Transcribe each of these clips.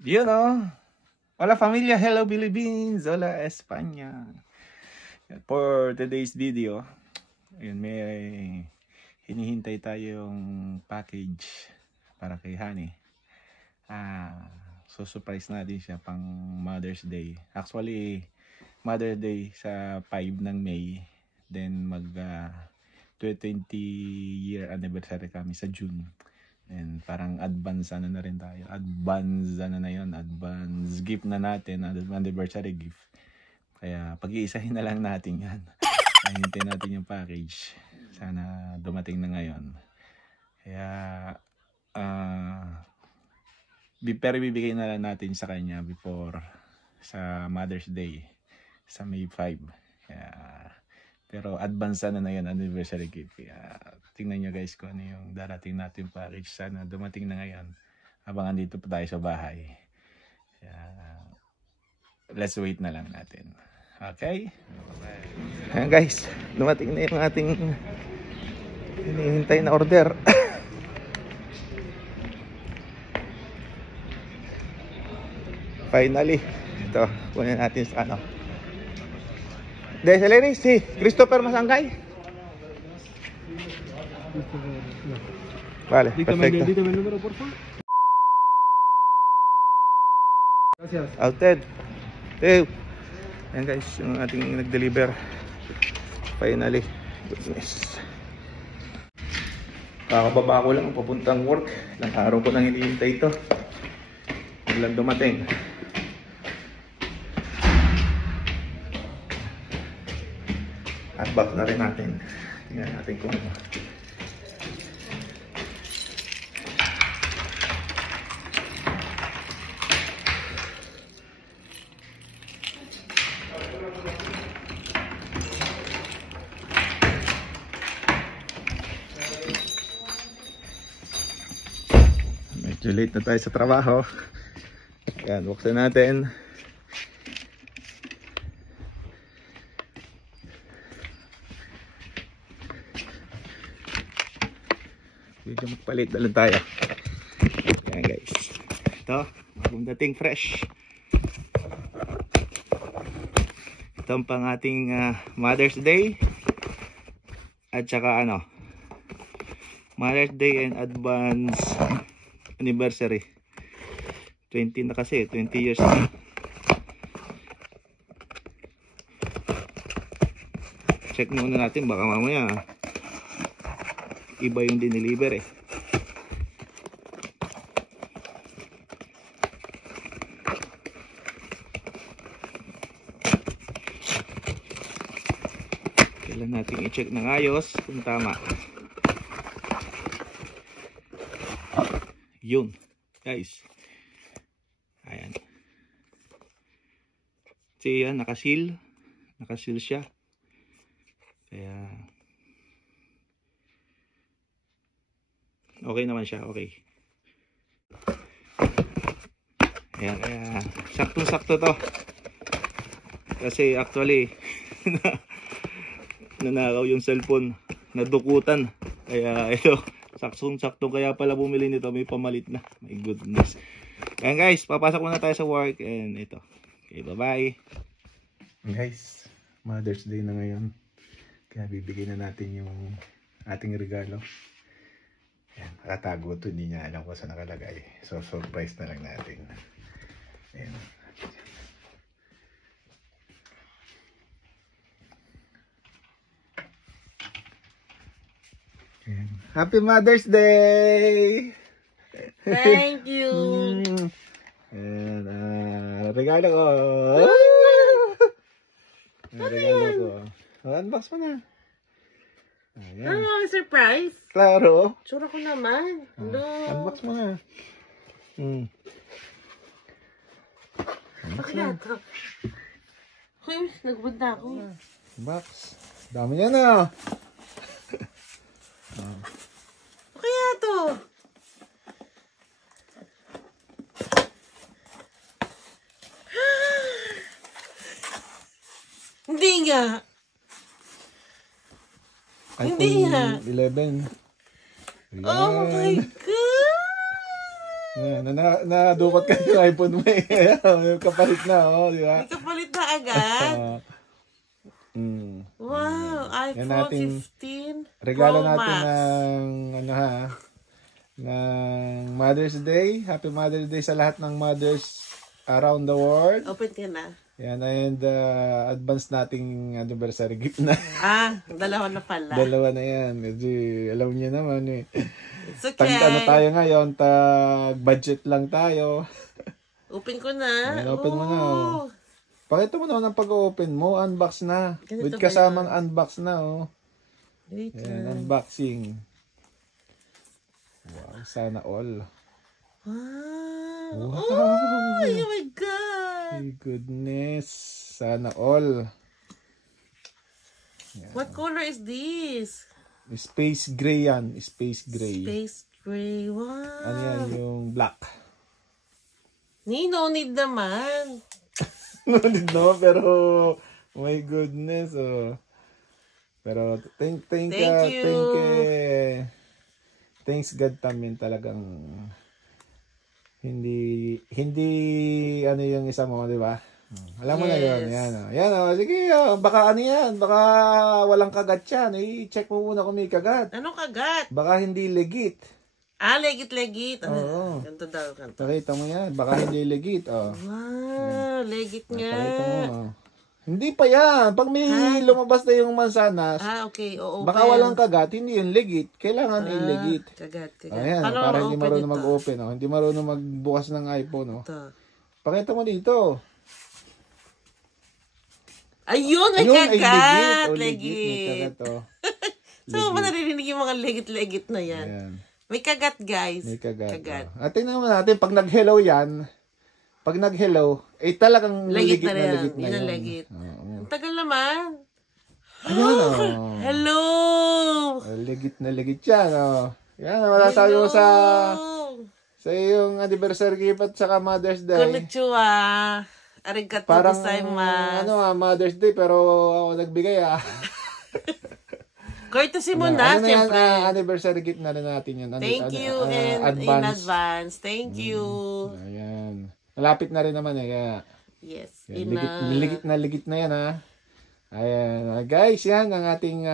Yun o. Hola familia, hello Philippines, hola España. For today's video, yun, may hinihintay tayong package para kay Honey. So surprise natin siya pang Mother's Day. Actually, Mother's Day sa 5 ng May. Then mag 20 year anniversary kami sa June. And parang advance na rin tayo. Advance na yun. Advance gift na natin. Anniversary gift. Kaya pag-iisahin na lang natin yan. Hintayin natin yung package. Sana dumating na ngayon. Kaya pero bibigay na lang natin sa kanya before sa Mother's Day. Sa May 5. Kaya, pero advance na yun. Anniversary gift. Kaya tingnan nyo guys kung ano yung darating natin package. Sana dumating na ngayon habang andito pa tayo sa bahay. Let's wait na lang natin. Okay? Ayan guys, dumating na yung ating hinihintay na order. Finally, ito, kunin natin sa ano. Deselleri, si Christopher Masangkay. Vale, perfecto. Dígame el número, por favor. Gracias. A usted. Ayan guys, yung ating nag-deliver. Finally. Goodness. Kakababa ko lang papuntang work. Ilang araw ko nang hinihintay ito. Biglang dumating. Unbox na rin natin. Tingnan natin kung ano. Medyo late na tayo sa trabaho. Ayan, buksan natin. Medyo magpalit na lang tayo. Ayan guys. Ito, bagong dating fresh. Ito ang pang ating Mother's Day. At saka ano, Mother's Day and advance anniversary. 20 na kasi, 20 years na. Check muna natin, baka mamaya iba yung dineliver eh. Kailan natin i-check ng ayos kung tama. Yun guys, ayan, kasi yan, nakasil siya, kaya okay naman siya, okay. Ayan, kaya saktong-sakto to, kasi actually nanakaw yung cellphone, nadukutan, kaya ito saktong-sakto, kaya pala bumili nito, may pamalit na. My goodness. Ayan guys, papasok muna tayo sa work and ito. Okay, bye-bye. Guys, Mother's Day na ngayon. Kaya bibigyan na natin yung ating regalo. Ayan, nakatago ito, hindi niya alam kung saan nakalagay. So, surprise na lang natin. Ayan. Happy Mother's Day! Thank you! And, regalo ko. Regalo ko. Unbox mo na. Ayan. Ano, surprise? Klaro. Tsura ko naman. No. Unbox mo na. Bakit na ito? Uy, nagbunda ako. Unbox. Dami yan ah. Kaya to? Hindi nga. Hindi nga. 11. Oh my God! Ayan, nadukot ka yung iPhone mo eh. Ayan, kapalit na, oh, di ba? May kapalit na agad. Wow, Yan iPhone nating 15 regalo Pro natin Max. ng ano ha, ng Mother's Day. Happy Mother's Day sa lahat ng mothers around the world. Open ka na. Yan, and advance nating anniversary gift na. Dalawa na pala. Dalawa na yan. Kasi alam niyo naman eh. It's okay. Ano tayo ngayon, budget lang tayo. Open ko na. Ayan, open mo na, oh. Pakita mo naman ang pag-open mo, unbox na. Ganito With ba kasamang unbox na, oh. Wait Ayan, lang. unboxing. Wow, sana all. Wow. Wow. Oh my God. My goodness. Sana all. What color is this? Space gray yan. Space gray. Space gray. Wow. Ano yan? Yung black. No need naman. No, pero my goodness. Oh. Pero thank thanks God tamin talagang hindi ano yung isa mo, di ba? Alam mo na yun. Yan, oh. Yan, oh. Sige, oh. Baka ano yan. Baka walang kagat yan. I-check mo muna kung may kagat. Anong kagat? Baka hindi legit. Legit. Oo. Ganto daw, ganto. Pakita mo yan. Baka hindi legit. Oh. Wow, legit nga. Pakita mo. Oh. Hindi pa yan. Pag may lumabas na yung mansanas, Okay. Oo, baka walang kagat, hindi yun legit. Kailangan legit. Kagat. Ayan, Paano para hindi ma-open marunong ito? mag-open. Oh. Hindi marunong magbukas ng iPhone. Oh. Ito. Pakita mo dito. Ayun, may Ayun, kagat. Oh, Legit. May kagat, oh. So, ba naririnig yung mga legit na yan? Ayan. May kagat, guys. May kagat. Oh. At tingnan naman natin, pag nag-hello yan, talagang Legit legit na yan. legit na Yun ang yun. legit. Oo. Ang tagal naman. Ayan, oh. Hello! Legit na legit yan, oh. Yan, wala tayo sa iyong anniversary gift at saka Mother's Day. Konnichiwa. Arigato Parang, gozaimasu. Mother's Day, pero ako nagbigay, Courtesy mo na, siyempre. Anniversary gift na rin natin yun. Thank you in advance. Thank you. Ayan. Malapit na rin naman kaya. Yes. Yan, legit na yan Ayan. Guys, yan ang ating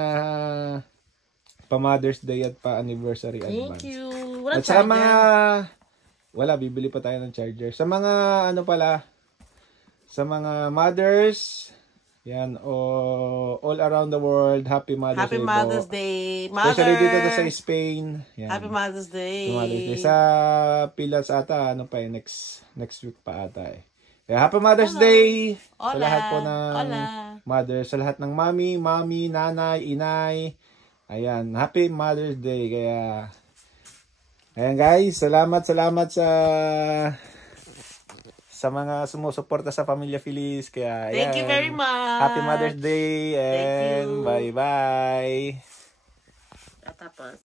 pa Mother's Day at pa anniversary advance. Thank you. Walang At sa charger. wala, bibili pa tayo ng charger. Sa mga sa mga mothers, yan, all around the world, Happy Mother's Day. Happy Mother's Day. Especially Mother. dito sa Spain. Yan. Happy Mother's Day. Mother's Day. Sa Pilas ata, next week pa ata eh. Kaya Happy Mother's Day sa Hola. lahat po ng Hola. mother, sa lahat ng mami, nanay, inay. Ayan, Happy Mother's Day. Kaya, ayan guys, salamat sa mga sumusuporta sa Pamilya Feliz. Kaya, ayan. Thank you very much. Happy Mother's Day Thank and you. bye-bye. Tapos.